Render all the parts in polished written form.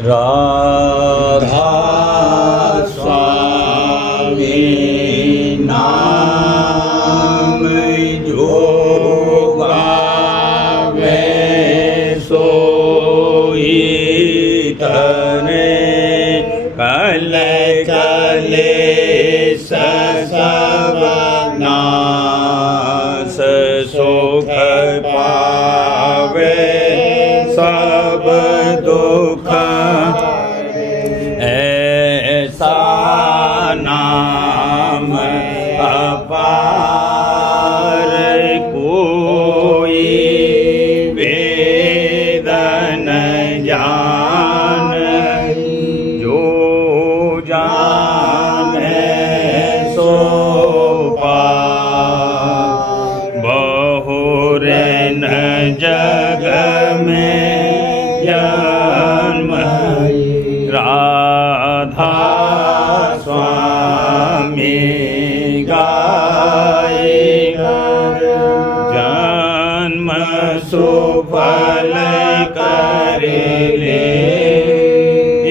राधा स्वामी नाम जो गावे सोई तने कल चले सब नास सुख पावे सब दुख ऐसा नाम अपार कोई वेद न जान जो जाने सो पार बहुरे न जग में जन्म राधा स्वामी गाय जन्म सुफल करे ले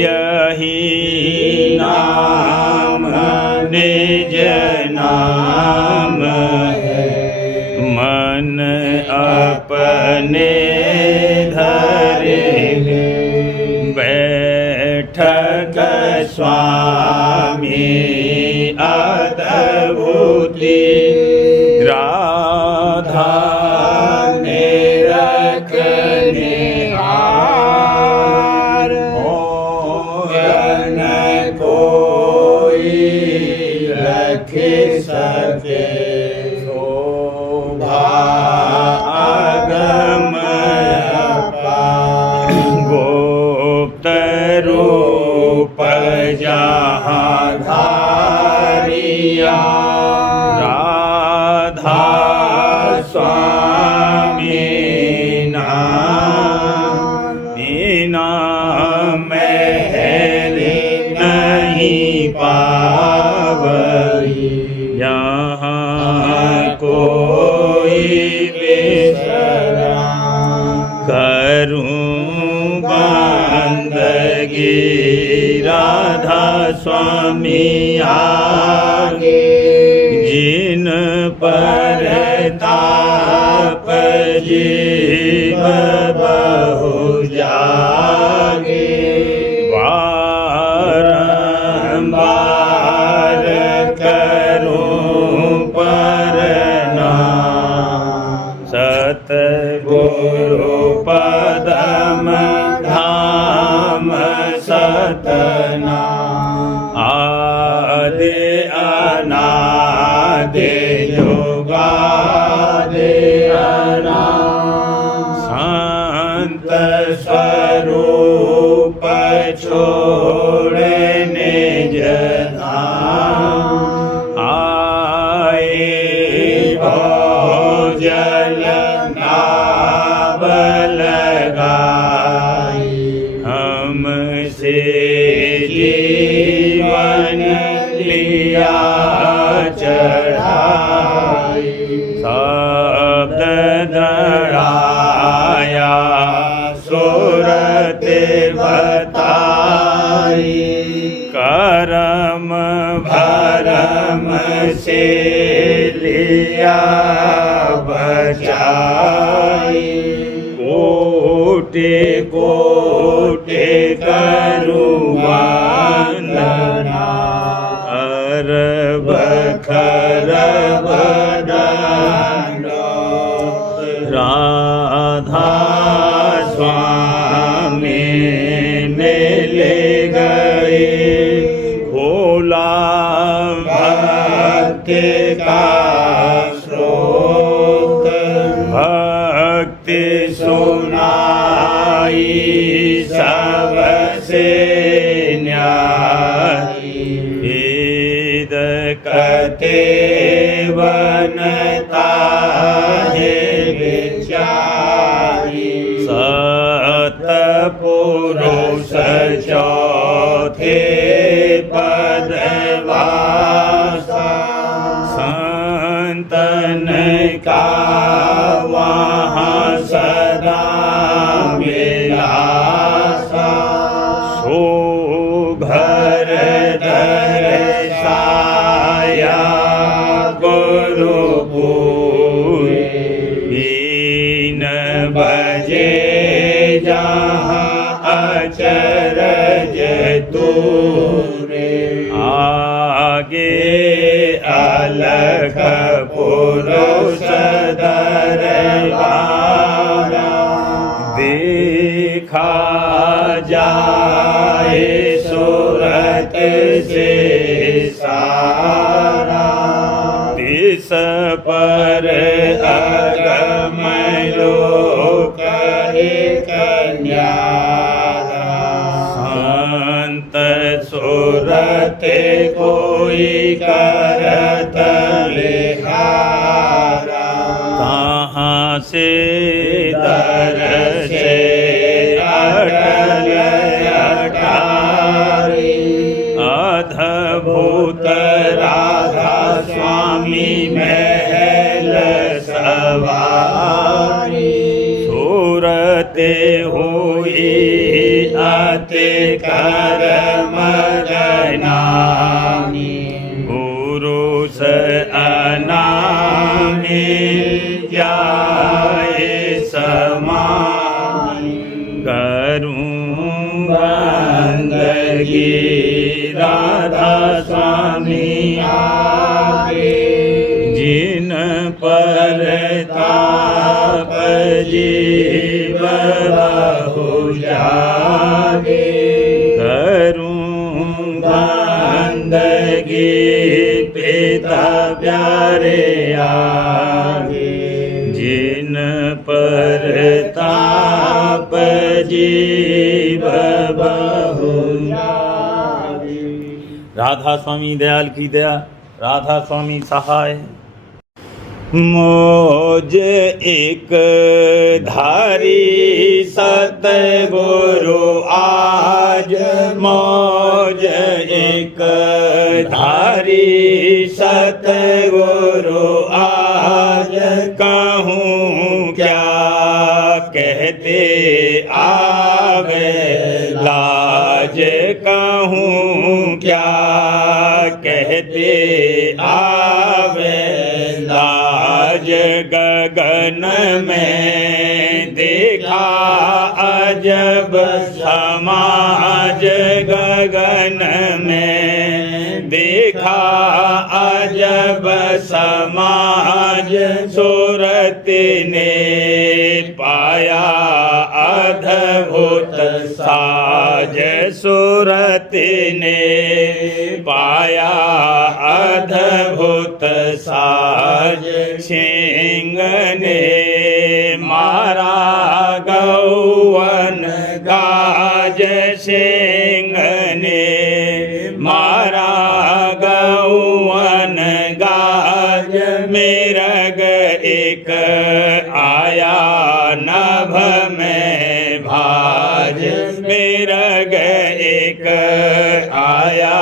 यही नाम निज नाम है मन अपने धरे ले बैठक स्वामी अद्भुति राधा ने रखने हार हो न कोई रख सके शोभा रूप जहाँ धारिया राधा स्वामी नाम बिना महल नहीं पावई यहाँ कोई विश्राम करूं बंदगी राधा स्वामी आगे जिन पर ताप जीव बहु जागे बारंबार करूं प्रणाम सतगुरु पदम धाम सतना आदि अनादि जुगादि अनादि संत स्वरूप छोड़े निज धाम आए भोजल नाव लगाई हमसे जीवन लिया चढ़ाई शब्द दृढ़ाया सूरत बताई करम भरम से लिया बचाई कोटि कोटि करूं वंदना अरब खरब दंडोत राधा स्वामी मिल गए भोला भक्ति का स्रोत भक्ति सुनाई सबसे न्यायी वेद कते बनता है विचारी सतपुरुष चौथे पदवासा संतन का वहाँ सदा मिलासा अचरज तूरे आगे अलख पुरुष दरबारा देखा जाए सूरत से सारा तिस पर अगम लोक एक न्यारा संत सूरत कोई करत विहारा कहाँ से दर से अटल अटारी अद्भुत राधा स्वामी महल सवारी सूरते हुई अति कर्म जनानी पुरुष अनामी जाए समानी करूं बंदगी राधा स्वामी आगे जिन पर ताप जीव बहु जागे करूं बंदगी पिता प्यारे आगे जिन पर ताप जीव बहु जागे। राधा स्वामी दयाल की दया, राधा स्वामी सहाय। मौज एक धारी सतगुरु आज, मौज एक धारी सतगुरु आज, कहूँ क्या कहते आवे लाज, कहूँ क्या कहते आवे लाज। गगन में देखा अजब समाज, गगन में देखा अजब समाज, सूरत ने पाया अद्भुत साज, सूरत ने पाया अद्भुत साज। सिंह ने मारा गौवन गाज, सिंह ने मारा गौवन गाज, मिर्ग एक आया नभ में भाज, मिर्ग एक आया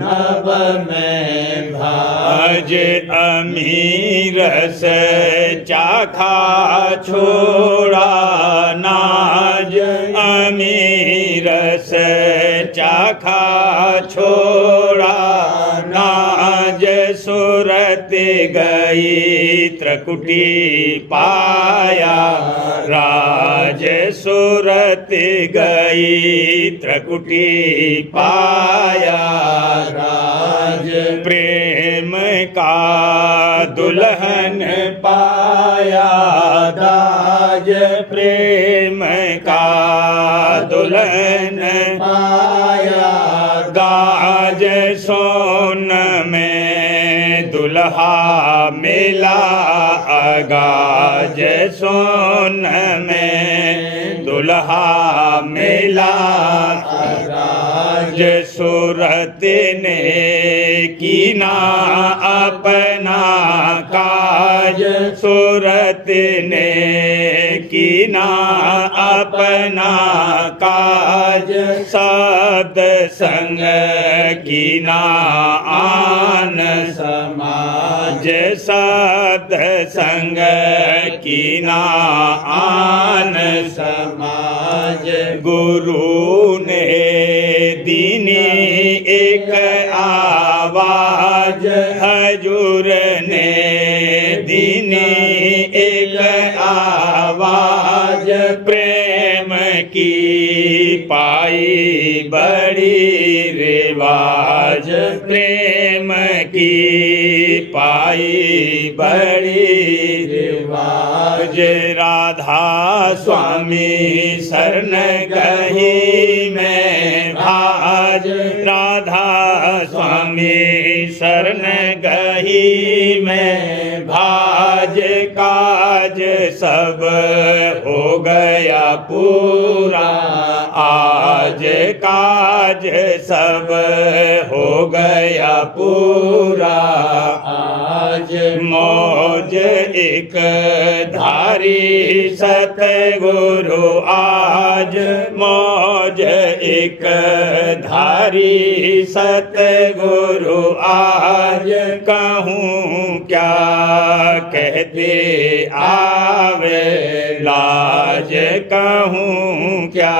नभ में भाज। अमीरस चाखा छोड़ा नाज, अमीरस चाखा छोड़ा नाज, सूरत गई त्रिकुटी पाया राज, सूरत गई त्रिकुटी पाया राज। प्रेम का दुल्हन पाया दाज, प्रेम का दुल्हन पाया गाज, सोन में दुल्हा मिला अगाज, सोन में दुल्हा मिला अगाज। सूरत ने कीना अपना काज, सूरत ने कीना अपना काज, साध संग कीना आन समाज, साध संग कीना आन समाज। गुरु ने दीनी एक आवाज, हजूर ने दीनी एक आवाज, प्रेम की पाई बड़ी रिवाज प्रेम की पाई बड़ी रिवाज राधा स्वामी शरण गही मैं भाज राधा स्वामी शरण गही मैं भाज काज सब हो गया पूरा आज काज सब हो गया पूरा आज मौज एक धारी सतगुरु आज मौज एक धारी सतगुरु आज कहूँ क्या कहते आवे लाज कहूँ क्या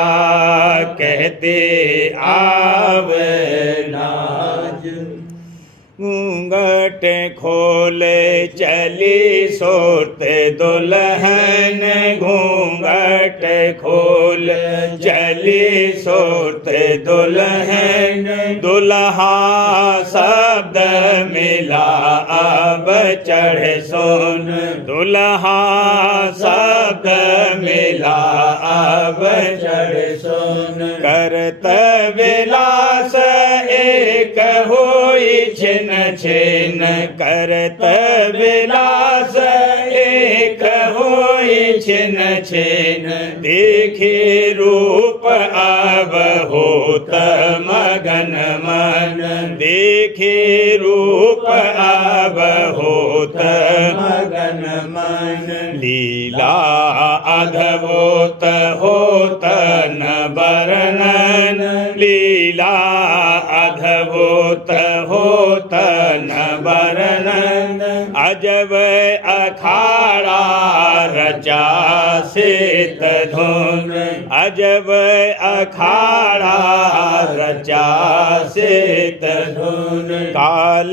कहते आवे लाज घूंघट खोले चली सोत दुल्हन घूंघट खोल चली सोत दुल्हन दुल्हा शब्द मिला अब चढ़ सोन दुल्हा शब्द मिला अब चढ़ सोन करत विलास एक होई छिन छिन करत विलास एक होई छिन छिन देखे रूप अब होत मगन मन देखे रूप अब होत मगन मन लीला अधवोत होत न वर्णन लीला अधवोत होत न वर्णन अजब अखाड़ा रचा सेत धुन अजब अखाड़ा रचा सेत धुन काल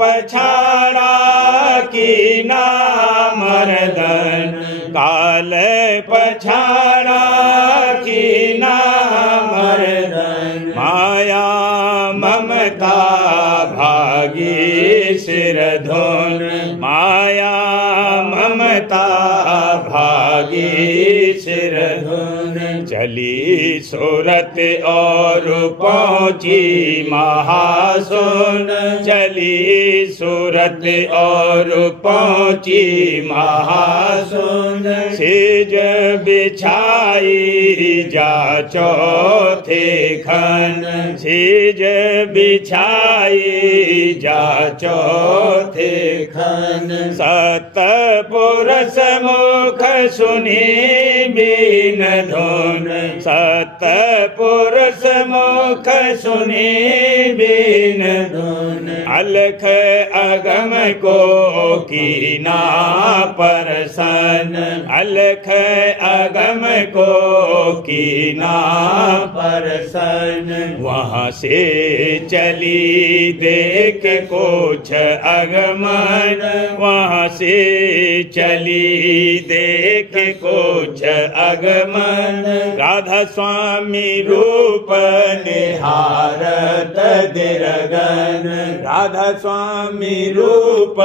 पछाड़ा की ना मर्दन काल पछाड़ा की ना मर्दन माया ममता भागी सिर धुन माया ममता भागी सिर धुन चली सूरत और पहुँची महासुन चली सूरत और पहुँची महासुन सेज बिछाई जा चौथे खन सेज बिछाई जा चौथे खन सतपुरुष मुख सुनी बीन धुन सतपुरुष मुख सुनी बीन धुन अलख अगम को कीना परसन अलख अगम को कीना परसन वहाँ से चली देख कुछ अगमन वहाँ से चली देख कुछ अगमन राधा स्वामी रूप निहारत दिरगन राधा स्वामी रूप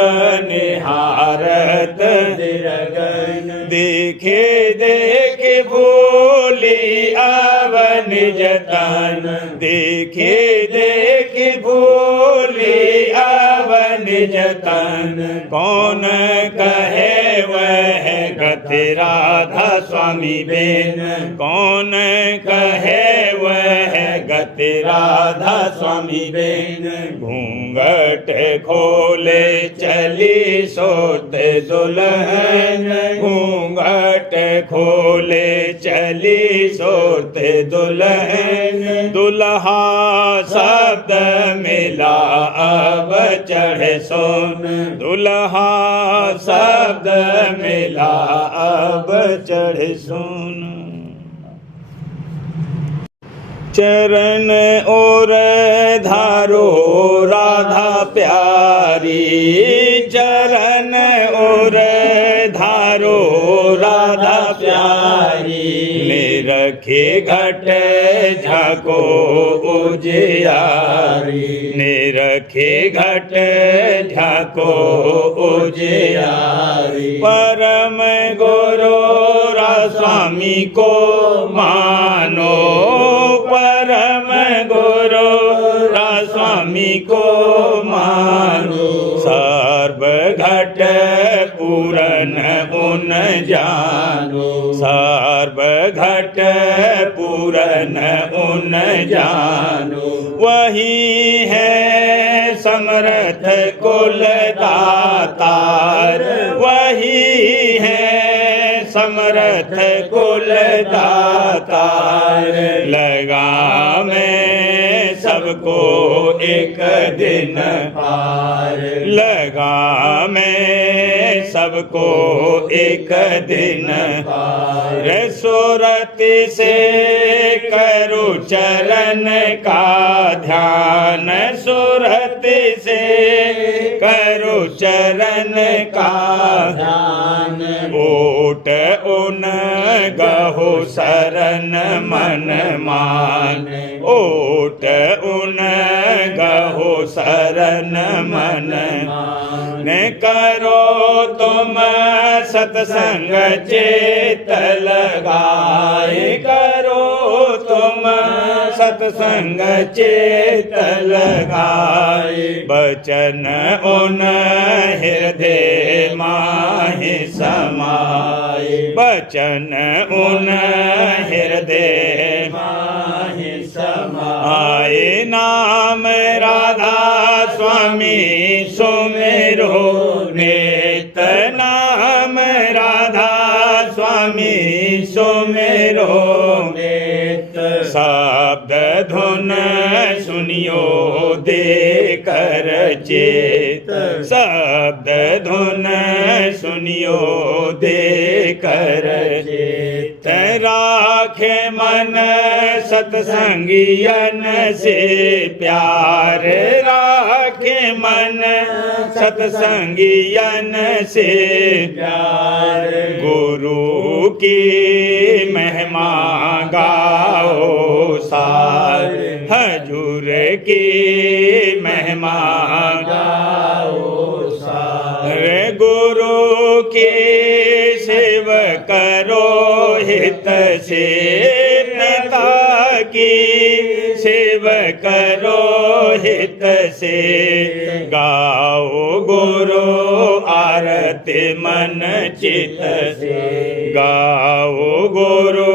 निहारत दिरगन देखे देखे भूली अवन जतन देखे देखे भूली अवन जतन कौन कहे वह गति राधा स्वामी बेन कौन कहे वह गति राधा स्वामी बेन घूंघट खोले चली सोत दुल्हन घूंघट खोले चली सोत दुल्हन दुल्हा शब्द मिला अब चढ़ सोन दुल्हा शब्द मिला अब चढ़ सोन चरण और धारो राधा प्यारी चरण और धारो राधा प्यारी ले रखे घट झाको उजियारी निरखे घट झाको उजियारी परम गुरु स्वामी को मानो परम गुरु स्वामी को मानो सर्व घट पूरन उन जानो सर्व घट पूरन उन जानो वही है समर्थ कुल दातार वही है समर्थ कुल दातार लगा मैं सबको एक दिन पार लगा मैं सबको एक दिन पार सुरति से करूं चरण का ध्यान सुरति से करूं चरण का ध्यान ओट उन गहो शरण मन मान ओट उन गहो शरण मन मान करो तुम सत्संग चेत लगाए करो तुम सत्संग चेत लगाए बचन उन हृदय माहि समाए बचन उन हृदय माहि समाए नाम राधा स्वामी सुमेरो नित नाम राधा स्वामी सुमेरो नित शब्द धुन सुनियो दे कर चेत शब्द धुन सुनियो दे कर चेत राखे मन सत्संगियन से प्यार राखे मन सत्संगियन से प्यार गुरु की महिमा गाओ सार हजूर की महिमा गाओ सार गुरु की सेव करो हित से पिता की सेव करो हित से गाओ गुरु आरती मन चित से गाओ गुरु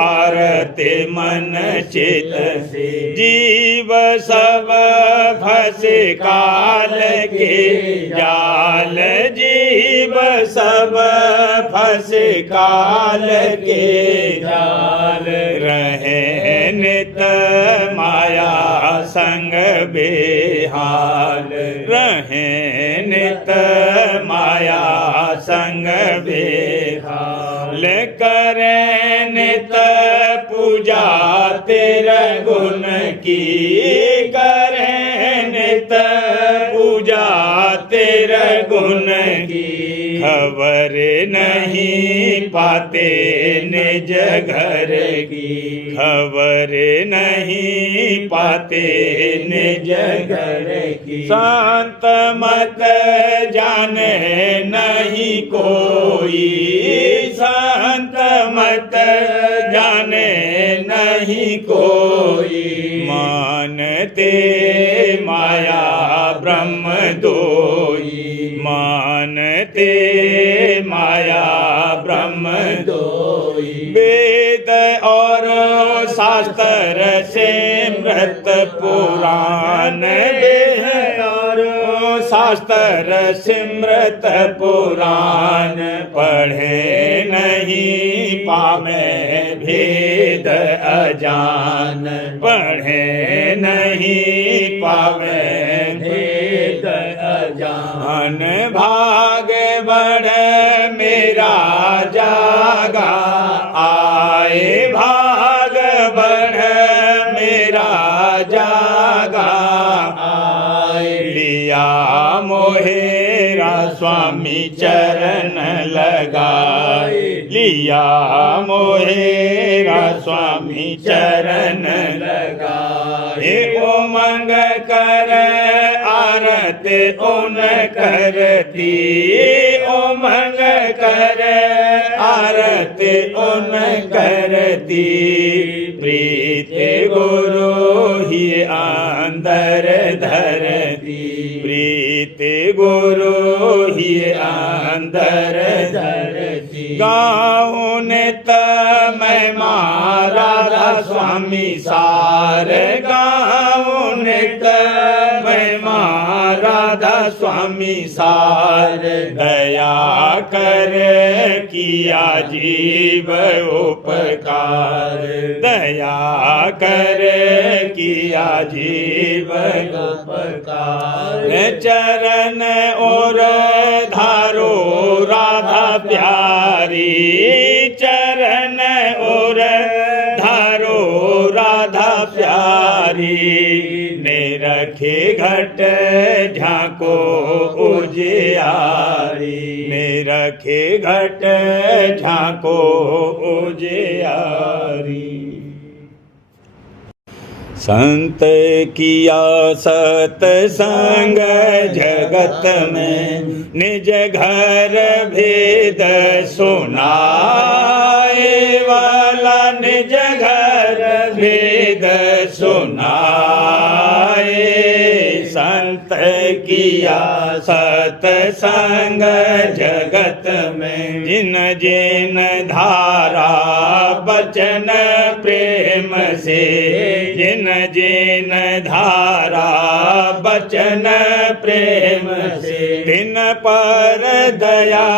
आरती मन चित से जीव सब फंस काल के जाल जीव सब फंस काल के जाल रहे नित माया संग बेहाल रहे नित माया संग बेहाल करें नित पूजा तेरे गुण की करें नित पूजा तेरे गुण की खबर नहीं पाते निज घर की खबर नहीं पाते निज घर की शांत मत जाने नहीं कोई शांत मत जाने नहीं कोई मानते माया ब्रह्म दोई मानते माया ब्रह्म दोई वेद और शास्त्र से मृत पुराण देह और शास्त्र सिमृत पुराण पढ़े नहीं पावे भेद अजान पढ़े नहीं पावे भेद अजान भाग बढ़ मेरा जागा आए भाग बढ़ मेरा जागा आए लिया मोहेरा स्वामी चरण लगाए लिया मोहेरा स्वामी चरण लगाए। उमंग कर आरत उन करती, उमंग कर आरत उन करती, प्रीत गुरु ही अंदर धरती, प्रीत गुरु ही अंदर धरती। गाऊं नित मैं राधा स्वामी सार, गाऊं नित मैं राधा स्वामी सार, दया कर किया जीव उपकार, दया कर किया जीव उपकार। चरण और धारो राधा प्यारी, चरण और धारो राधा प्यारी, ने रखे घट झांको उजियारी, ने रखे घट झांको उजियारी। संत किया सतसंग जगत में, निज घर भेद सुनाए वाला, निज घर भेद सुनाए। संत किया सतसंग जगत में, जिन जिन धारा बचन प्रेम से, जिन जिन धारा बचन प्रेम से, तिन पर दया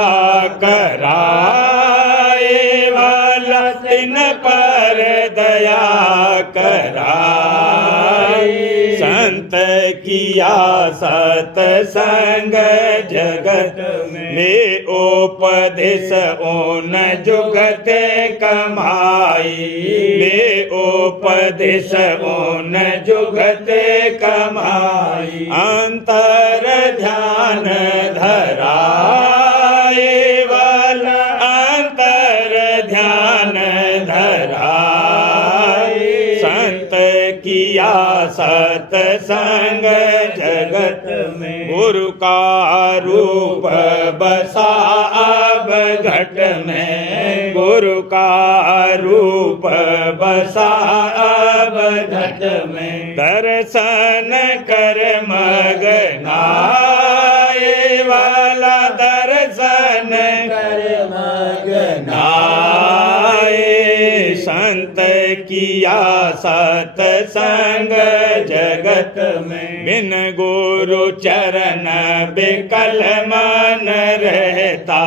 कराए वाला, तिन पर दया कराए। संत किया सतसंग जगत में, ले उपदेश ओन जुगते कमाई, ले उपदेश ओन जुगते कमाई। अंतर ध्यान धराए वाला, अंतर ध्यान धराए। संत किया सतसंग जगत में, गुरु का रूप बसा अब घट में, गुरु का रूप बसा अब घट में। दर्शन कर मगनाए वाला, दर्शन कर मगनाए। संत किया सतसंग जगत में, बिन गुरु चरण बिकल मन रहता,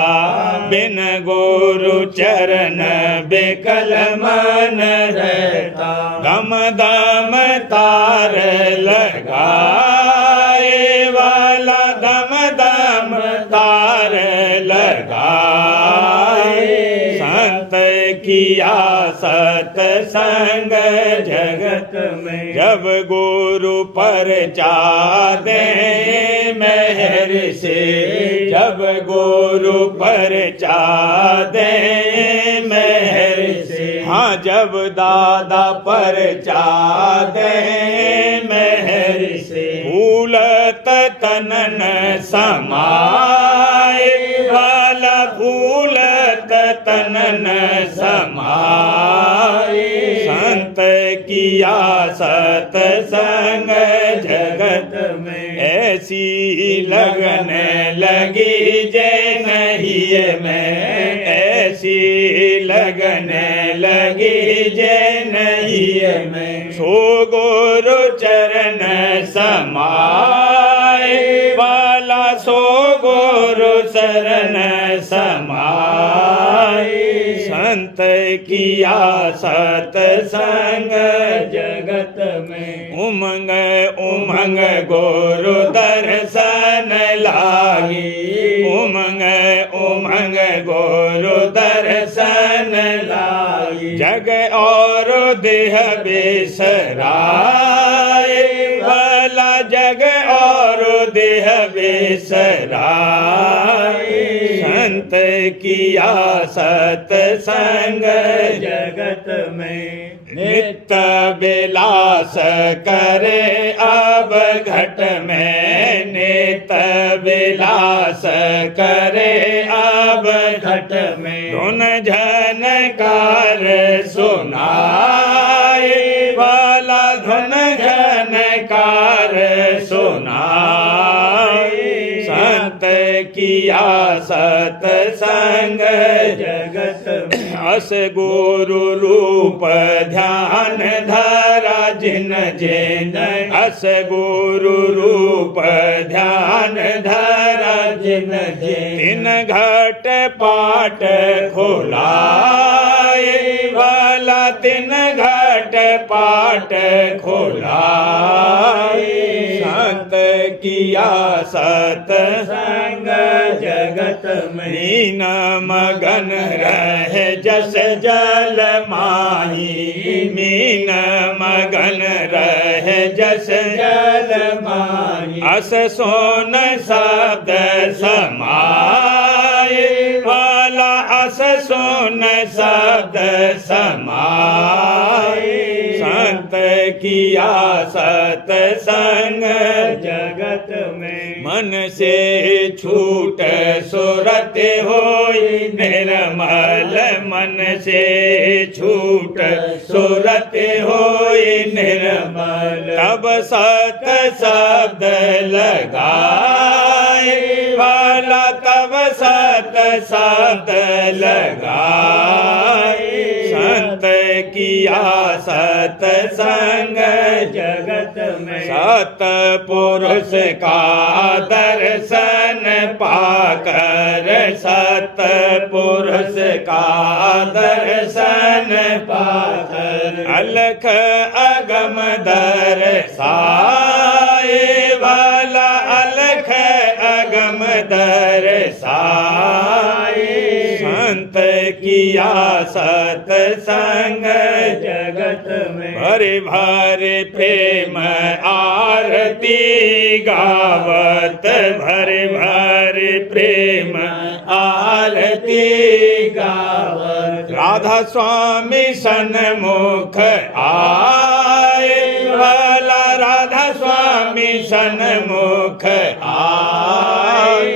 बिन गुरु चरण बिकल मन रहता। दम दम तार लगाए वाला, दम दम तार लगाए। संत किया सतसंग जगत में, जब गुरु पर चादे मेहर से, जब गुरु पर चादे मेहर से। हाँ जब दादा पर चादे मेहर से, फूलत तनन समाए वाला, फूलत तनन समाए। संत किया सतसंग जगत में, ऐसी लगन लगी जे नहीं में, ऐसी लगन लगी जे नहीं में। सो गुरु चरण समाए वाला, सो गुरु चरण समाए। संत किया सतसंग जगत में, उमंग उमंग गुरु दर्शन लागी, उमंग उमंग गुरु दर्शन लागी। जग और देह बेसराए भला, जग और देह बेसराए। संत किया सत्संग जगत में नित्य विलास करे अब घट में, नित्य विलास करे अब घट में धुन झनकार सुनाए वाला, धुन झनकार सुनाए। संत किया सत्संग जगत में अस गुरु रूप ध्यान धरा जिन जिन, अस गुरु रूप ध्यान धरा जिन जिन तीन घट पाट खोलाए वाला, तीन घट पाट खोलाए। संत किया सत्संग जगत में मीन मगन रहे जस जल माही, मीन मगन रहे जस जल माही अस सोन शब्द समाए वाला, अस सोन शब्द समाए। संत किया सत्संग जगत में मन से छूट सुरत होई निर्मल, मन से छूट सुरत होई निर्मल, तब सत शब्द लगाए वाला, तब सत शब्द लगाए। संत किया सत्संग जगत में सत पुरुष का दर्शन पाकर, सत पुरुष का दर्शन पाकर अलख अगम दर्शाए वाला, अलख अगम दर्शाए। संत किया सत्संग जगत में भरे भरे प्रेम आरती गावत, भरे भरे प्रेम आरती गावत, राधा स्वामी सन्मुख आए वाला, राधा स्वामी सन्मुख आए।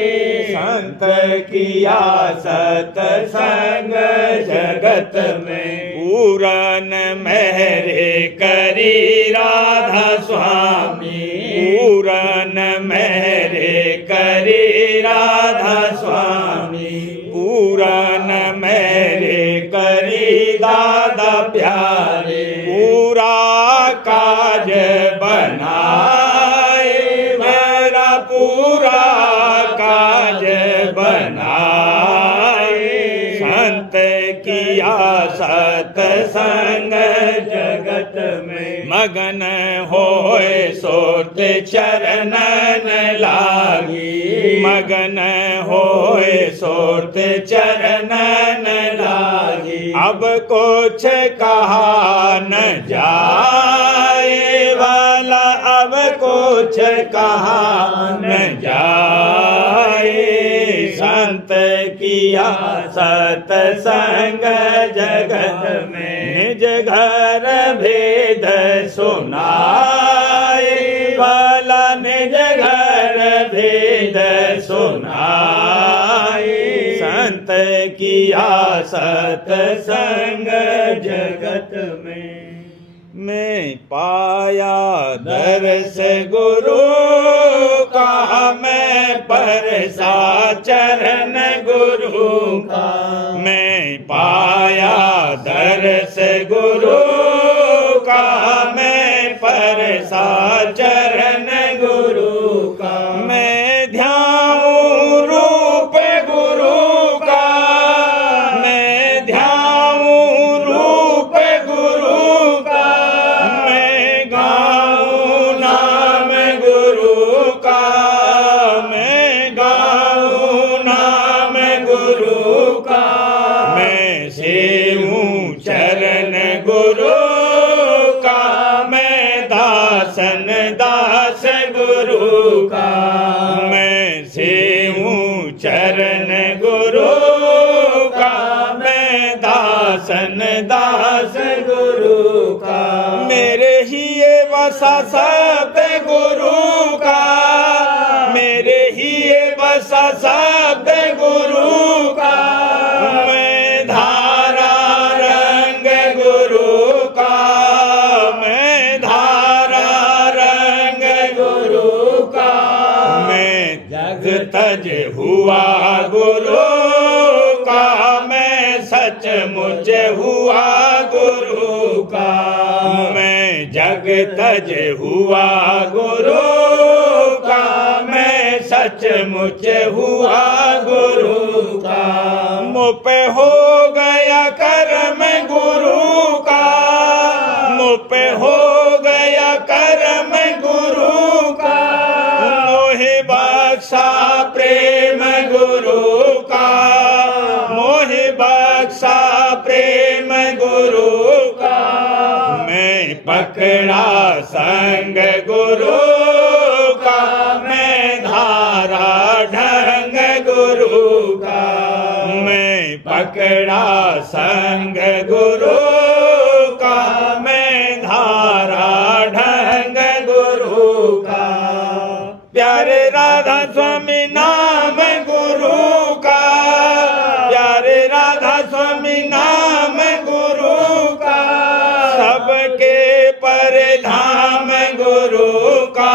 संत किया सत्संग जगत में पूरन मेहरे करी राधा स्वामी, पूरन मेहरे करी राधा स्वामी, पूरन मेहरे करी दादा प्यारे, पूरा काज बनाए मेरा, पूरा काज बनाए। संत किया सत्संग जगत में मगन होए सोत चरणन लागी, मगन होए सोत चरणन लागी, अब कुछ कहा न जाए वाला, अब कुछ कहा न जाए। संत किया सत्संग जगत में निज घर भेद सुनाए वाला, निज घर भेद सुनाए। संत किया सत्संग जगत में मैं पाया दर्श गुरु का, मैं परसा चरण गुरु का, मैं पाया दर्श गुरु का, मैं परसा चरण गुरु का, मैं ध्याऊं रूप गुरु का, मैं ध्याऊं रूप गुरु का, मैं गाऊं नाम गुरु का, मैं गाऊं नाम गुरु का, मैं सेवूं चरण गुरु का, मैं दासन दास गुरु का, मैं सेवूं चरण गुरु बसा शब्द गुरु का, मेरे ही ये बसा शब्द गुरु का। मैं धारा रंग गुरु का, मैं धारा रंग गुरु का। मैं जग तज हुआ गुरु का, मैं सचमुच हुआ गुरु का। मैं जग तज हुआ गुरु का, मैं सचमुच हुआ गुरु का। मुँह पे हो गया कर्म गुरु का, मुँह पे हो गया कर्म गुरु का। मोहि बख्शा प्रेम गुरु का, मोहि बख्शा प्रेम गुरु का। मैं पकड़ा संग गुरु का, मैं धारा ढंग गुरु का। मैं पकड़ा संग गुरु का, मैं धारा ढंग गुरु का। प्यारे राधा स्वामी नाम गुरु का, प्यारे राधा स्वामी नाम गुरु का। सबके परधाम गुरु का,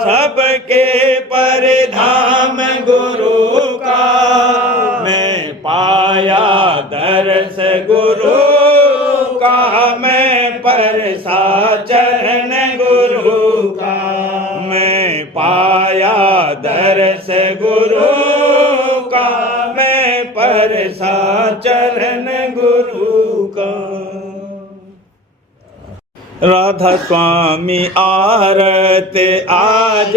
सबके परधाम गुरु का। मैं पाया दर्श गुरु का, मैं परसा चरण गुरु का। मैं पाया दर्श गुरु का, मैं परसा चरण गुरु का। राधा स्वामी आरत आज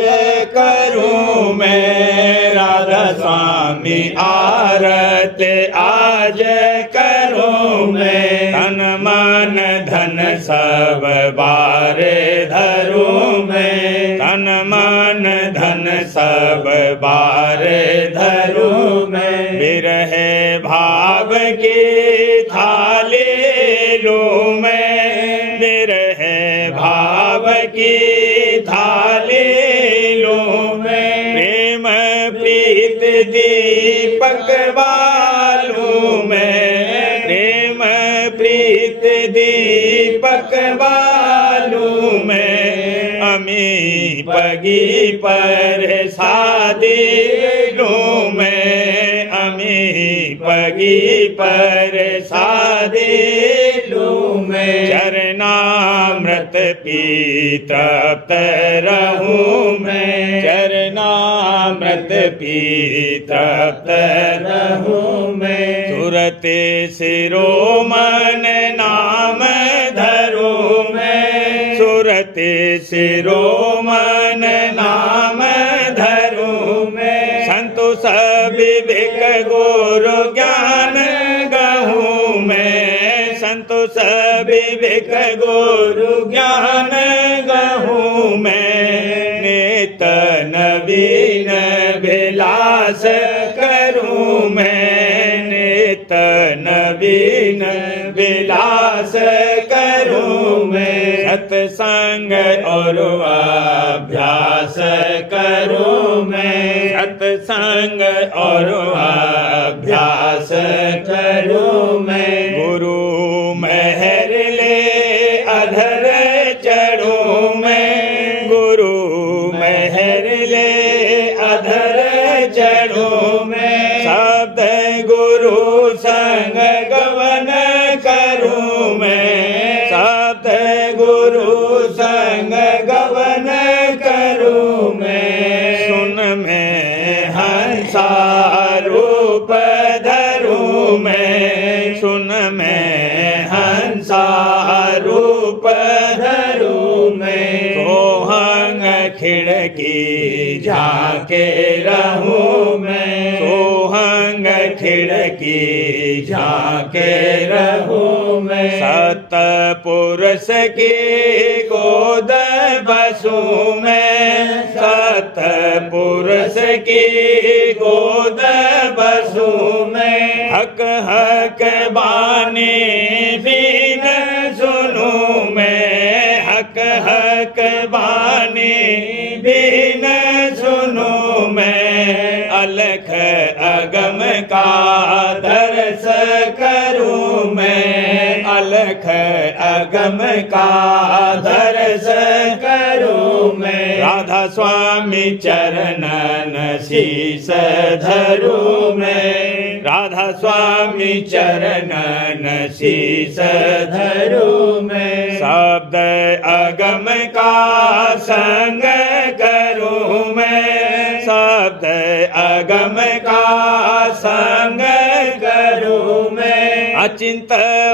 करूं मैं, राधा स्वामी आरत आज करूं मैं। तन मन धन सब बार धरूं मैं, तन मन धन सब बार धरूं मैं। बिरह भाव की थाली लूं मैं, बिरह भाव की थाली लूं मैं। प्रेम प्रीत दीपक बालूं मैं, प्रेम प्रीत दीपक बालूं मैं। अमी पगी पर शादी लूं मैं, अमी पगी पर शादी लूं मैं। चरणामृत पी तृप्त रहूं मैं, चरणामृत पी तृप्त रहूं मैं। सुरते शिरोमन नाम धरूं मैं, सुरते शिरोमन नाम धरूं मैं। संतोष विवेक गुरु ज्ञान गहूं मैं, संतोष विवेक गुरु ज्ञान गहूं मैं। नित नवीन विलास करूं मैं, नित नवीन विलास करूं मैं। सत्संग और अभ्यास करूं मैं, सत्संग और अभ्यास करूं मैं। गुरु मेहर ले अधर चढ़ूं मैं, गुरु मेहर ले अधर चढ़ूं मैं। शब्द गुरु संग गवन करूं मैं, शब्द गुरु संग गवन करूं मैं। सुन मैं हंसा रूप धरूं मैं, सुन मैं हंसा रूप धरूं मैं। सोहंग खिड़की झाके रहूं मैं, सोहंग खिड़की झाके रहूं मैं। सतपुरुष की गोद बसूं मैं, सतपुरुष की गोद बसूं मैं। हक हक बानी बीन सुनूं मैं, हक हक बानी बीन सुनूं मैं, अलख अगम का दर्श करूं मैं, अलख अगम का दर्श करूं मैं, राधा स्वामी चरणन शीस धरूं मैं, राधा स्वामी चरणन शीस धरूं मैं, शब्द अगम का संग करूं मैं, शब्द अगम का संग करूं मैं, अचिंत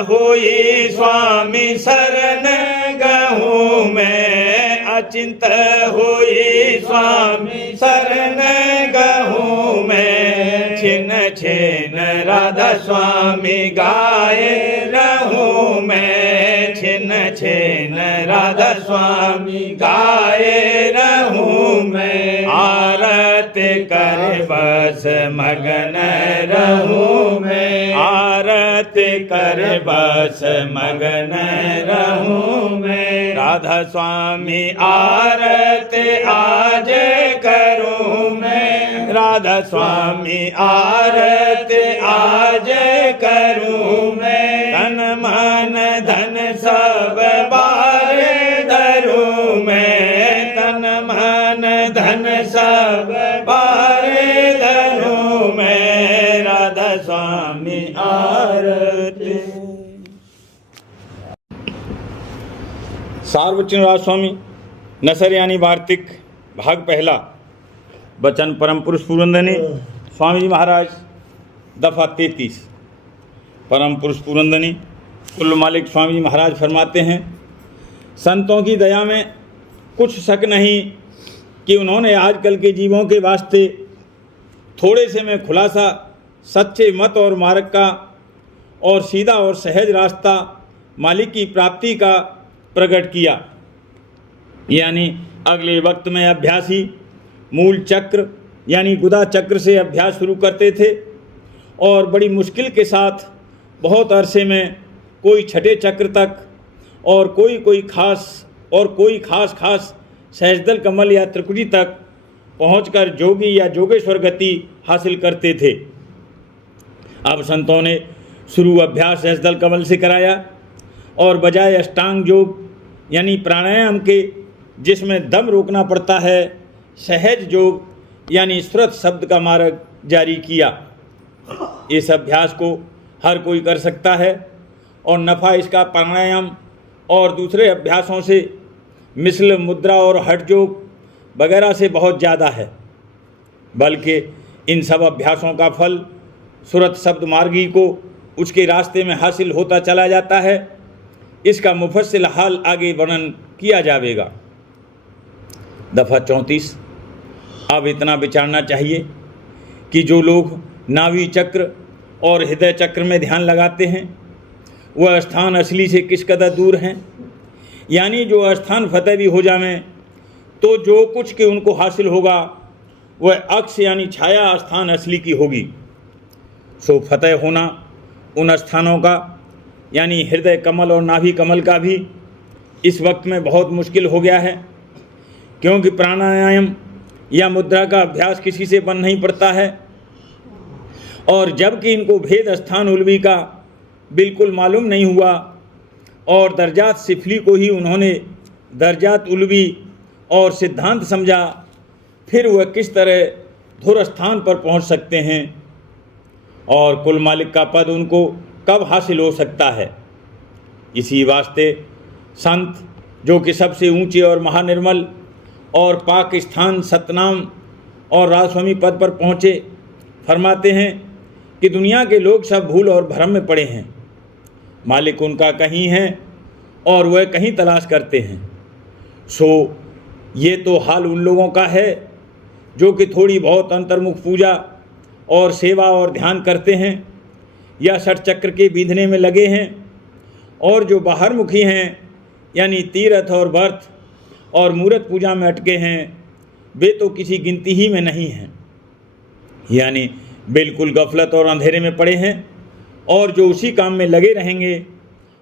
हुई स्वामी शरण गहूँ मैं, अचिंत हुई स्वामी शरण गहूँ मैं, छिन छिन राधा स्वामी गाए रहूं मैं, छिन छिन राधा स्वामी गाए रहूं मैं, आरत कर बस मगन रहूं मैं, आरत कर बस मगन रहूं मैं, राधा स्वामी आरत आज करूं मैं, राधा स्वामी आरत आज करूं मैं, तन मन धन सब बार धरूं मैं, तन मन धन सब बार धरूं मैं, राधा स्वामी आरती। सार्वजनिक राज स्वामी नसर यानी वार्तिक भाग पहला। वचन परम पुरुष पुरंदनी स्वामी जी महाराज दफा 33। परम पुरुष पुरंदनी कुल मालिक स्वामी जी महाराज फरमाते हैं, संतों की दया में कुछ शक नहीं कि उन्होंने आजकल के जीवों के वास्ते थोड़े से में खुलासा सच्चे मत और मार्ग का और सीधा और सहज रास्ता मालिक की प्राप्ति का प्रकट किया। यानी अगले वक्त में अभ्यासी मूल चक्र यानी गुदा चक्र से अभ्यास शुरू करते थे और बड़ी मुश्किल के साथ बहुत अरसे में कोई छठे चक्र तक और कोई खास सहजदल कमल या त्रिकुटी तक पहुंचकर जोगी या जोगेश्वर गति हासिल करते थे। अब संतों ने शुरू अभ्यास सहजदल कमल से कराया और बजाय अष्टांग योग यानी प्राणायाम के जिसमें दम रोकना पड़ता है, सहज योग यानी श्रुत शब्द का मार्ग जारी किया। इस अभ्यास को हर कोई कर सकता है और नफ़ा इसका प्राणायाम और दूसरे अभ्यासों से मिसल मुद्रा और हठ योग वगैरह से बहुत ज़्यादा है। बल्कि इन सब अभ्यासों का फल सुरत शब्द मार्गी को उसके रास्ते में हासिल होता चला जाता है। इसका मुफस्सिल हाल आगे वर्णन किया जाएगा। दफ़ा 34। अब इतना विचारना चाहिए कि जो लोग नाभि चक्र और हृदय चक्र में ध्यान लगाते हैं वह स्थान असली से किस कदर दूर हैं। यानी जो स्थान फतेह भी हो जाए तो जो कुछ के उनको हासिल होगा वह अक्ष यानी छाया स्थान असली की होगी। सो फतेह होना उन स्थानों का यानी हृदय कमल और नाभि कमल का भी इस वक्त में बहुत मुश्किल हो गया है, क्योंकि प्राणायाम या मुद्रा का अभ्यास किसी से बन नहीं पड़ता है और जबकि इनको भेद स्थान उल्वी का बिल्कुल मालूम नहीं हुआ और दर्जात सिफली को ही उन्होंने दर्जात उल्वी और सिद्धांत समझा, फिर वह किस तरह धुर स्थान पर पहुंच सकते हैं और कुल मालिक का पद उनको कब हासिल हो सकता है। इसी वास्ते संत जो कि सबसे ऊंचे और महानिर्मल और पाक स्थान सतनाम और राजस्वामी पद पर पहुँचे फरमाते हैं कि दुनिया के लोग सब भूल और भ्रम में पड़े हैं। मालिक उनका कहीं है और वह कहीं तलाश करते हैं। सो ये तो हाल उन लोगों का है जो कि थोड़ी बहुत अंतर्मुख पूजा और सेवा और ध्यान करते हैं या षट चक्र के बीधने में लगे हैं, और जो बाहरमुखी हैं यानी तीर्थ और व्रत और मूर्त पूजा में अटके हैं वे तो किसी गिनती ही में नहीं हैं। यानी बिल्कुल गफलत और अंधेरे में पड़े हैं और जो उसी काम में लगे रहेंगे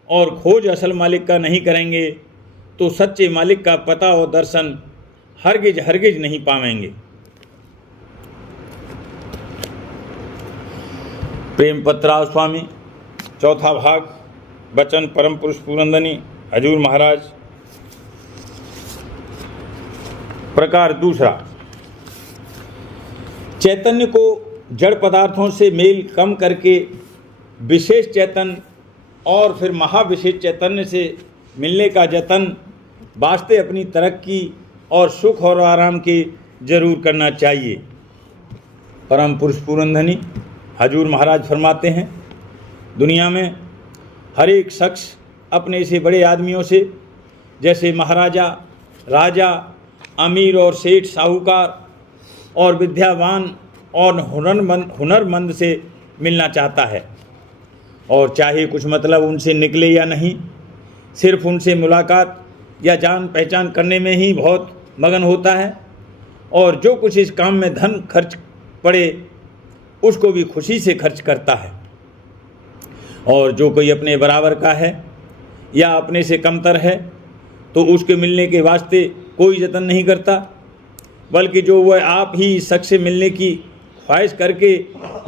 और खोज असल मालिक का नहीं करेंगे तो सच्चे मालिक का पता और दर्शन हरगिज हरगिज नहीं पावेंगे। प्रेम पत्राव स्वामी, चौथा भाग, वचन परम पुरुष पुरंदनी हजूर महाराज। प्रकार दूसरा, चैतन्य को जड़ पदार्थों से मेल कम करके विशेष चैतन्य और फिर महाविशेष चैतन्य से मिलने का जतन वास्ते अपनी तरक्की और सुख और आराम के जरूर करना चाहिए। परम पुरुष पुरंदनी हजूर महाराज फरमाते हैं, दुनिया में हर एक शख्स अपने से बड़े आदमियों से, जैसे महाराजा, राजा, अमीर और सेठ, साहूकार और विद्यावान और हुनरमंद से मिलना चाहता है, और चाहे कुछ मतलब उनसे निकले या नहीं, सिर्फ उनसे मुलाकात या जान पहचान करने में ही बहुत मगन होता है। और जो कुछ इस काम में धन खर्च पड़े उसको भी खुशी से खर्च करता है। और जो कोई अपने बराबर का है या अपने से कमतर है तो उसके मिलने के वास्ते कोई जतन नहीं करता, बल्कि जो वह आप ही इस शख्स से मिलने की ख्वाहिश करके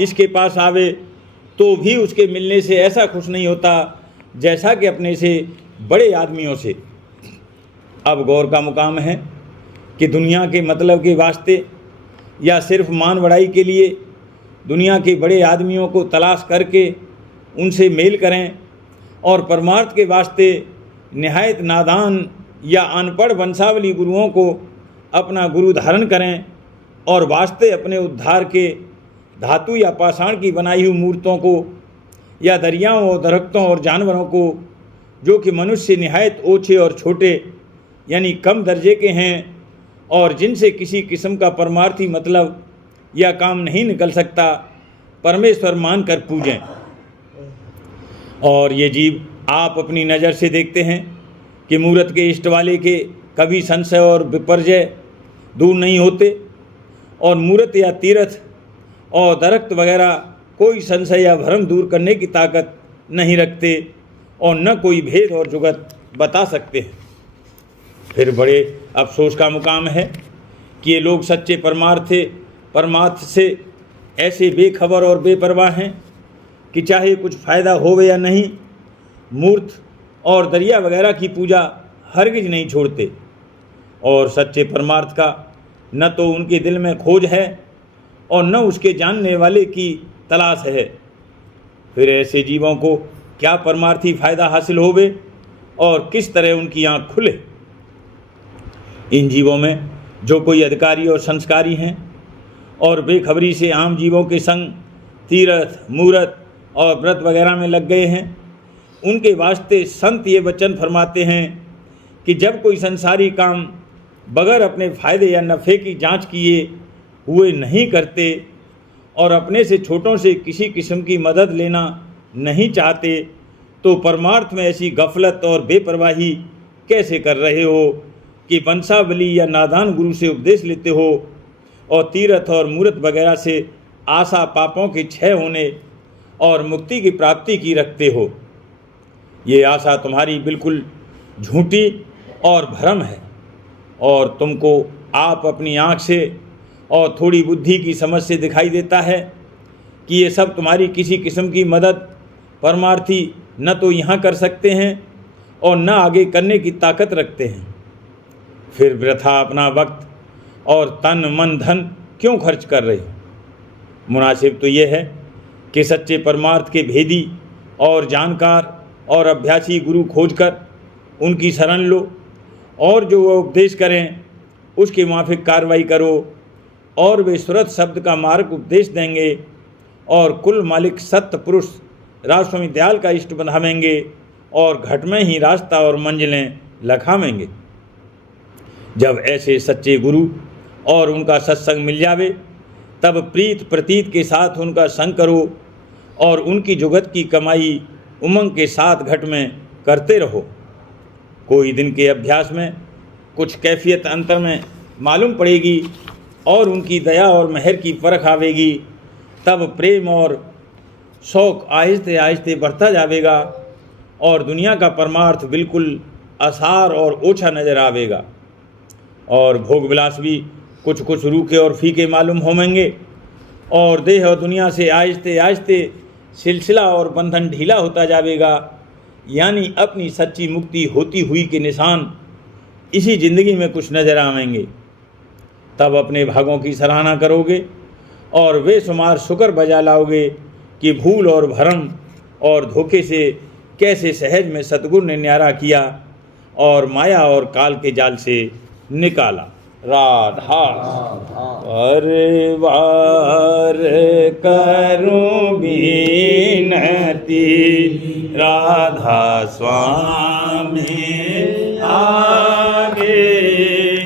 इसके पास आवे तो भी उसके मिलने से ऐसा खुश नहीं होता जैसा कि अपने से बड़े आदमियों से। अब गौर का मुकाम है कि दुनिया के मतलब के वास्ते या सिर्फ मान बढ़ाई के लिए दुनिया के बड़े आदमियों को तलाश करके उनसे मेल करें, और परमार्थ के वास्ते निहायत नादान या अनपढ़ वंशावली गुरुओं को अपना गुरु धारण करें, और वास्ते अपने उद्धार के धातु या पाषाण की बनाई हुई मूर्तों को या दरियाओं और दरख्तों और जानवरों को, जो कि मनुष्य से निहायत ओछे और छोटे यानी कम दर्जे के हैं और जिनसे किसी किस्म का परमार्थी मतलब या काम नहीं निकल सकता, परमेश्वर मानकर पूजें। और ये जीव आप अपनी नज़र से देखते हैं कि मूर्त के इष्ट वाले के कभी संशय और विपर्जय दूर नहीं होते, और मूर्त या तीर्थ और दरख्त वगैरह कोई संशय या भ्रम दूर करने की ताकत नहीं रखते और न कोई भेद और जुगत बता सकते हैं। फिर बड़े अफसोस का मुकाम है कि ये लोग सच्चे परमार्थ से ऐसे बेखबर और बेपरवाह हैं कि चाहे कुछ फ़ायदा होवे या नहीं, मूर्त और दरिया वगैरह की पूजा हरगिज नहीं छोड़ते, और सच्चे परमार्थ का न तो उनके दिल में खोज है और न उसके जानने वाले की तलाश है। फिर ऐसे जीवों को क्या परमार्थी फ़ायदा हासिल होवे और किस तरह उनकी आँख खुले। इन जीवों में जो कोई अधिकारी और संस्कारी हैं और बेखबरी से आम जीवों के संग तीर्थ, मूर्त और व्रत वगैरह में लग गए हैं, उनके वास्ते संत ये वचन फरमाते हैं कि जब कोई संसारी काम बगैर अपने फ़ायदे या नफ़े की जांच किए हुए नहीं करते और अपने से छोटों से किसी किस्म की मदद लेना नहीं चाहते, तो परमार्थ में ऐसी गफलत और बेपरवाही कैसे कर रहे हो कि वंशावली या नादान गुरु से उपदेश लेते हो और तीर्थ और मूर्त वगैरह से आशा पापों के क्षय होने और मुक्ति की प्राप्ति की रखते हो। ये आशा तुम्हारी बिल्कुल झूठी और भ्रम है, और तुमको आप अपनी आँख से और थोड़ी बुद्धि की समझ से दिखाई देता है कि ये सब तुम्हारी किसी किस्म की मदद परमार्थी न तो यहाँ कर सकते हैं और न आगे करने की ताकत रखते हैं। फिर वृथा अपना वक्त और तन मन धन क्यों खर्च कर रहे हो? मुनासिब तो ये है कि सच्चे परमार्थ के भेदी और जानकार और अभ्यासी गुरु खोजकर उनकी शरण लो, और जो वो उपदेश करें उसके माफिक कार्रवाई करो, और वे सुरत शब्द का मार्ग उपदेश देंगे और कुल मालिक सत्य पुरुष राजस्वामी दयाल का इष्ट बनावेंगे और घट में ही रास्ता और मंजिलें लखावेंगे। जब ऐसे सच्चे गुरु और उनका सत्संग मिल जावे, तब प्रीत प्रतीत के साथ उनका संग करो और उनकी जुगत की कमाई उमंग के साथ घट में करते रहो। कोई दिन के अभ्यास में कुछ कैफियत अंतर में मालूम पड़ेगी और उनकी दया और मेहर की परख आवेगी, तब प्रेम और शौक़ आहिस्ते आहिस्ते बढ़ता जाएगा और दुनिया का परमार्थ बिल्कुल असार और ओछा नजर आवेगा, और भोग विलास भी कुछ कुछ रूखे और फीके मालूम होंगे, और देह और दुनिया से आहिस्ते आहिस्ते सिलसिला और बंधन ढीला होता जाएगा। यानी अपनी सच्ची मुक्ति होती हुई के निशान इसी ज़िंदगी में कुछ नजर आवेंगे। तब अपने भागों की सराहना करोगे और वे शुमार शुक्र बजा लाओगे कि भूल और भरम और धोखे से कैसे सहज में सतगुरु ने न्यारा किया और माया और काल के जाल से निकाला। राधा अरे बार करूं बीनती, राधा स्वामी आगे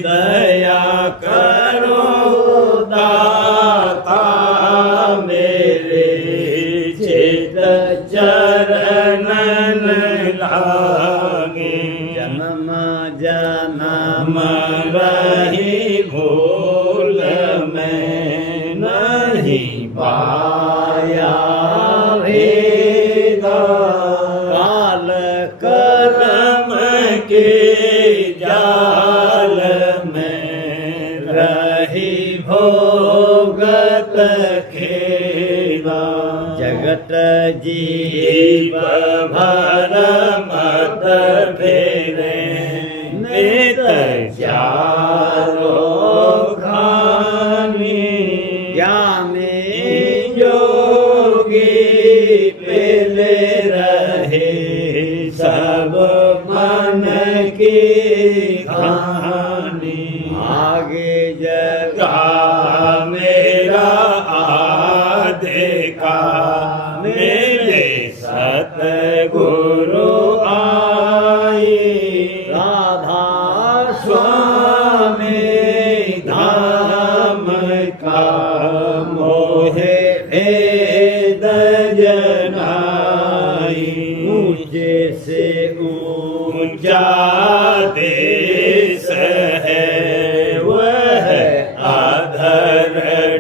दया करो दाता मेरे, चित चरणन लागे। जन्म जन्म रही भूल मैं नहीं पाया वेदा, काल कर्म के जाल में रही भोगत खेदा। जगत जीव भर मत फेरे, नित चारो खानी। ज्ञानी योगी पेले रहे, सब मन की कहानी। आगे जगा मेरा आधे का मेरे सतगुरु आई, राधा स्वामी धाम का मोहे भेद जनाई। ऊंचे से ऊंचा देश है वह अधर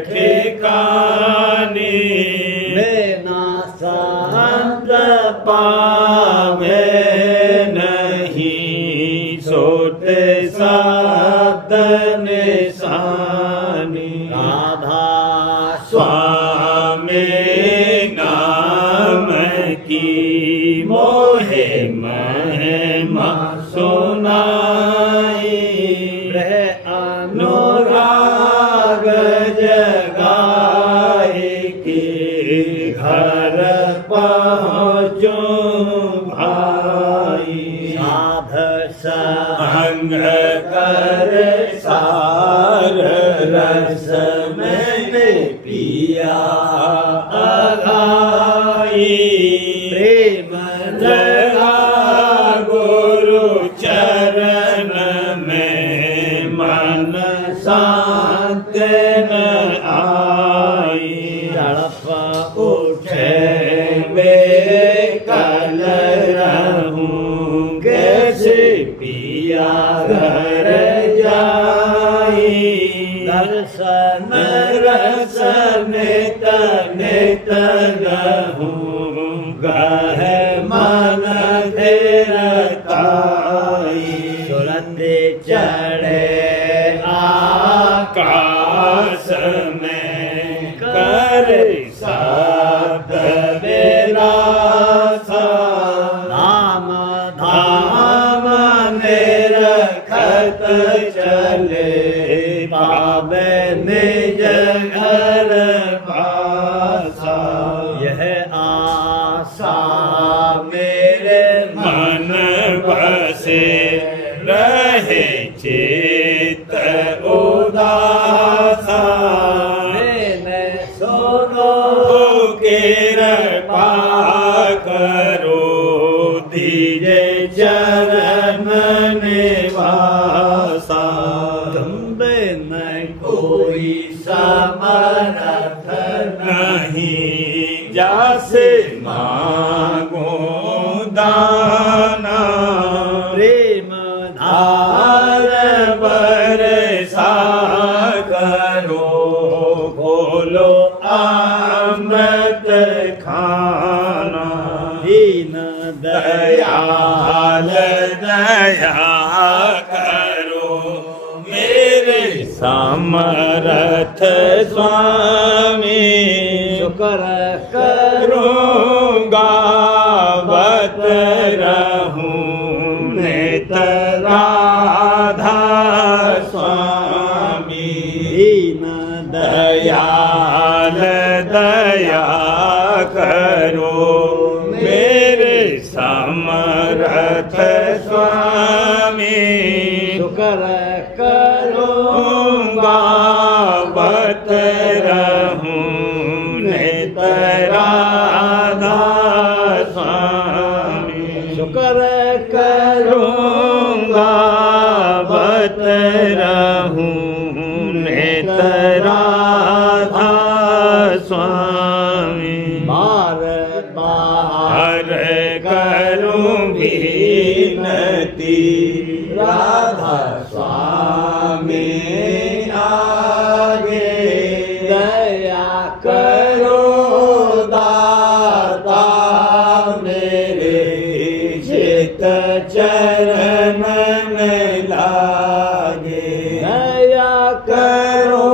ठिकानी, बिना संत पावे नहीं सोते सात निशानी। राधा स्वामी नाम की मोहे महिमा सुनाई, अनुराग जगाए के घर पहुँचो भाई। साध संग कर सार रस मैंने पिया अघाई, प्रेम लगा गुरु चरण में मन शांत न आई। तड़प उठे बेकल रहूं, कैसे पिया घर जाई। दर्शन रस नित नित रहूं, गह मन फिरताई। सुरंदे चढ़े आकाश में कर सात बेलासा, नाम धाम निरखत चले, पावे निज घर पासा। यह आशा मेरे मन बसे रहे चित उदासा, मैंने सुनो कृपा करो दीजे चरण निवासा। तुम्बे न कोई समर्थ नहीं, जासे मांगो दाना। प्रेम धार बरसा करो, खोलो अमृत खाना। दीन दयाल दया समर्थ स्वामी शुक्र करो करूँगा बत रहूं नित राधा स्वामी दीन दयाल दया करो मेरे समर्थ स्वामी शुक्र करो बत रहूं नित राधा स्वामी शुक्र करो बत रहूं नित राधा स्वामी बार बार हर करूं विनती राधा स्वामी आगे दया करो दाता मेरे चित चरण में लागे दया करो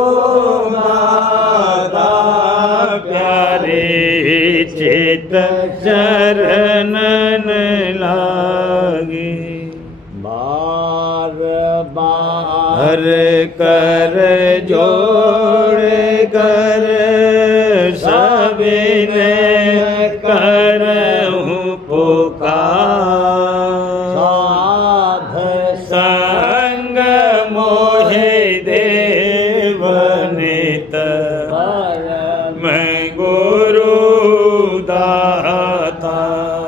दाता प्यारे चित चरण में लागे बार बार हर कर जोड़ कर सबिने करहूं पुकार साध संग मोहे देव नित परम मैं गुरु दाता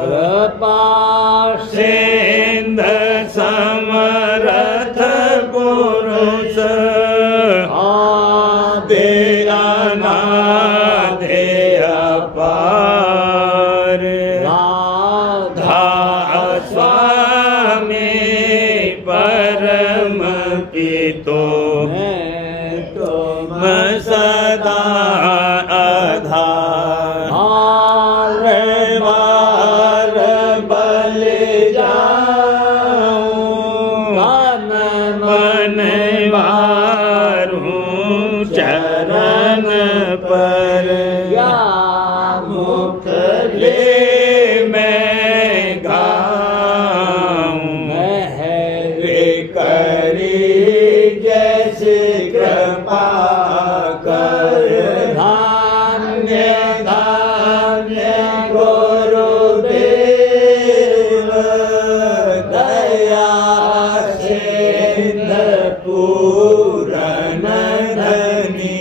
कृपा सिंध समर्थ पुरुष आदे अनादे अपार राधा स्वामी परम पितो मैं तुम सदा आधार हार मार बल जाऊं मन मन वारूं चरण पर या मुख ले मैं गाऊं महरे करी जैसे कृपा कर धान्य धान्य गुरुदेव दया सिंध पूरन धनी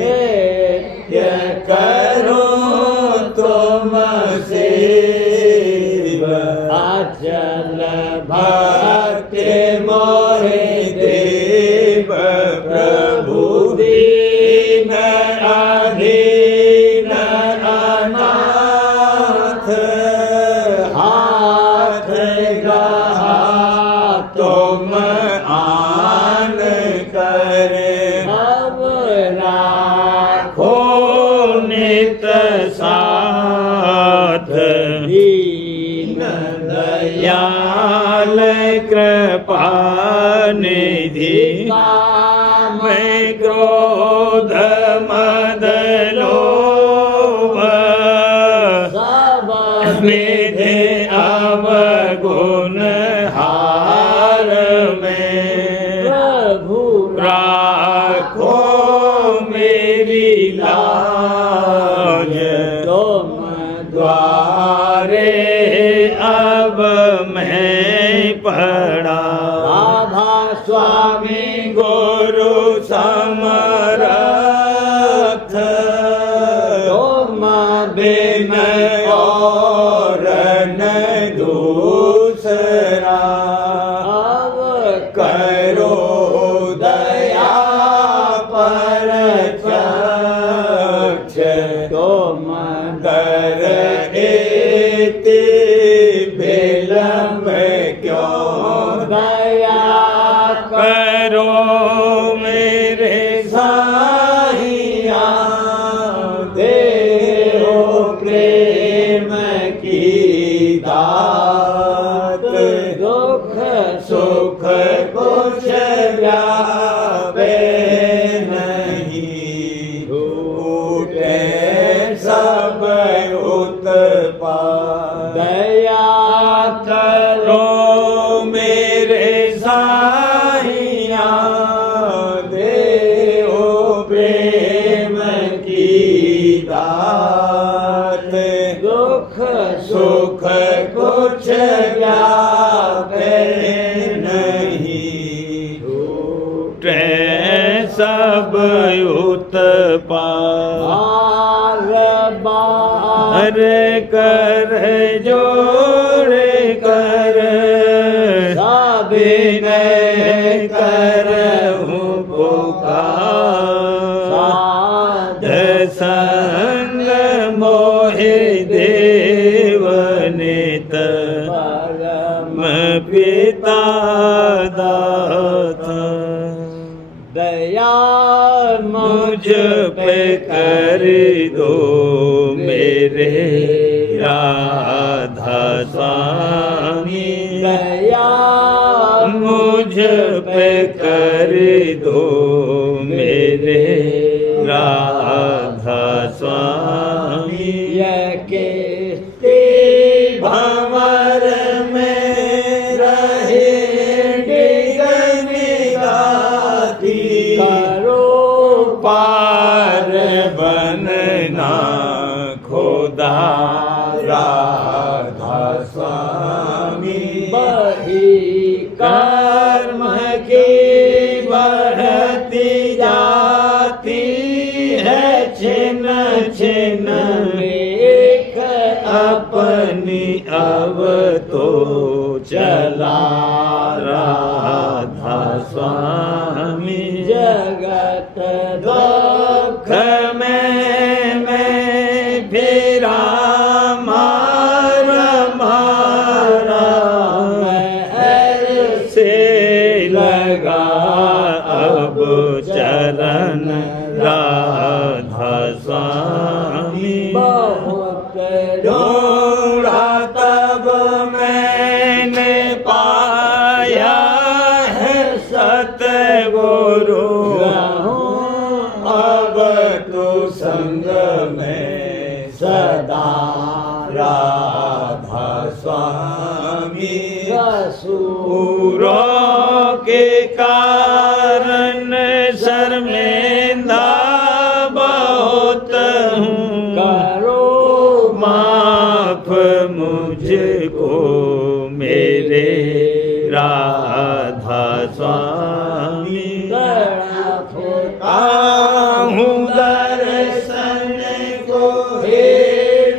नित्य करो तुम सेव अचल भक्ति मोहि देव प्रभु दीन अधीन अनाथ हाथ गहा तुम आन कर अब राखो हो नित साथ दीन दयाल कृपा निधि मैं क्रोध मद लोभ सब मेधे अवगुण हार में प्रभु राखो मेरी लाज तुम द्वारे अब मैं पड़ा राधा स्वामी गुरु समरथ तुम बिन और न दूसरा अब करो दया पर चक्ष तुम कर एति विलम्ब क्यों दया करो मेरे साहिया देहो प्रेम की दात दुख सुख कुछ व्यापे छूटे सब उत्पात बार बार अरे कर जोड़ कर सविनय करहूँ पुकार साध संग मोहि देवनित परम पिता दाता दया मुझ पे कर दो मेरे राधा स्वामी दया मुझ पे कर दो मेरे राधा स्वामी किस्ती भंवर में रहे निगाती करो पार बनना खुदा राधा स्वामी बही कर्म की बढ़ती जाती है छिन छिन एक अपनी अब तो चला राधा स्वामी जगत दुख मैं फिरा मारा से लगा अब चरण राधा स्वामी बहुत ढूंढा तब मैंने पाया है सतगुरु अब तो संग में सदा राधा स्वामी सूरों के कारण शर्मिंदा बहुत हूँ करो माफ मुझको मेरे राधा स्वामी आहूँ दर्शन को हे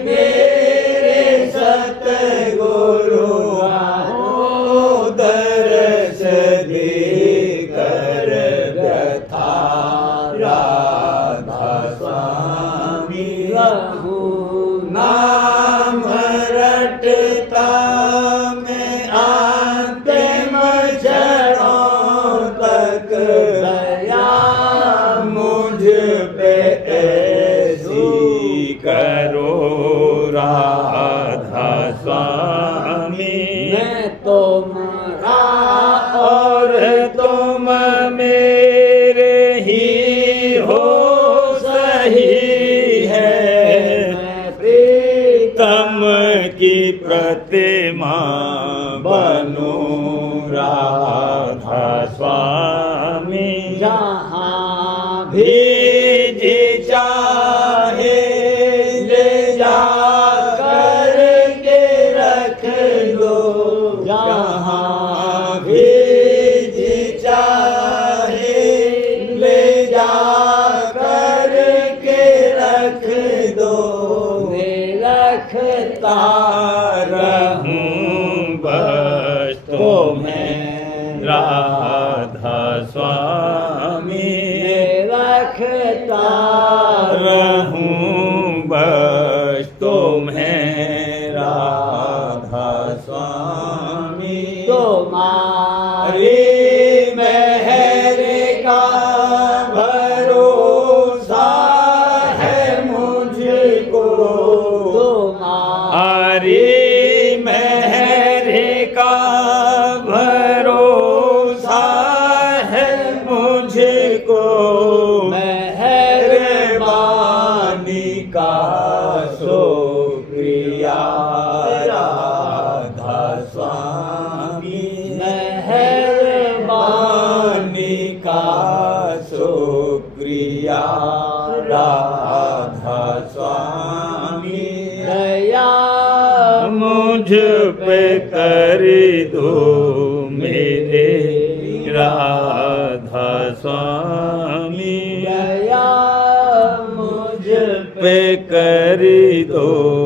मेरे सतगुरु आहूँ दर्श देकर व्यथा राधा स्वामी नाम रटता मैं अंतिम क्षणों तक दया मुझ पे ऐसी करो राधा स्वामी मैं तुम्हारा और तुम मेरे ही हो सही है मैं प्रीतम तम की प्रतिमा बनो राधा स्वामी जहाँ भी भी जी चाहे ले जा कर के रख लो जहाँ भी जी चाहे ले जा कर के रख दो रखता रहूं बस तो मैं राधा स्वामी रखता रहूं बस तो मैं राधा स्वामी तुम्हारी मेहर का भरोसा है मुझको तुम्हारी हरी मेहर का भरोसा है मुझको मेहरबानी का शुक्रिया राधा स्वामी मेहरबानी का शुक्रिया राधा स्वामी दया मुझ पे कर दो मेरे राधा राधा स्वामी दया मुझ पे करी दो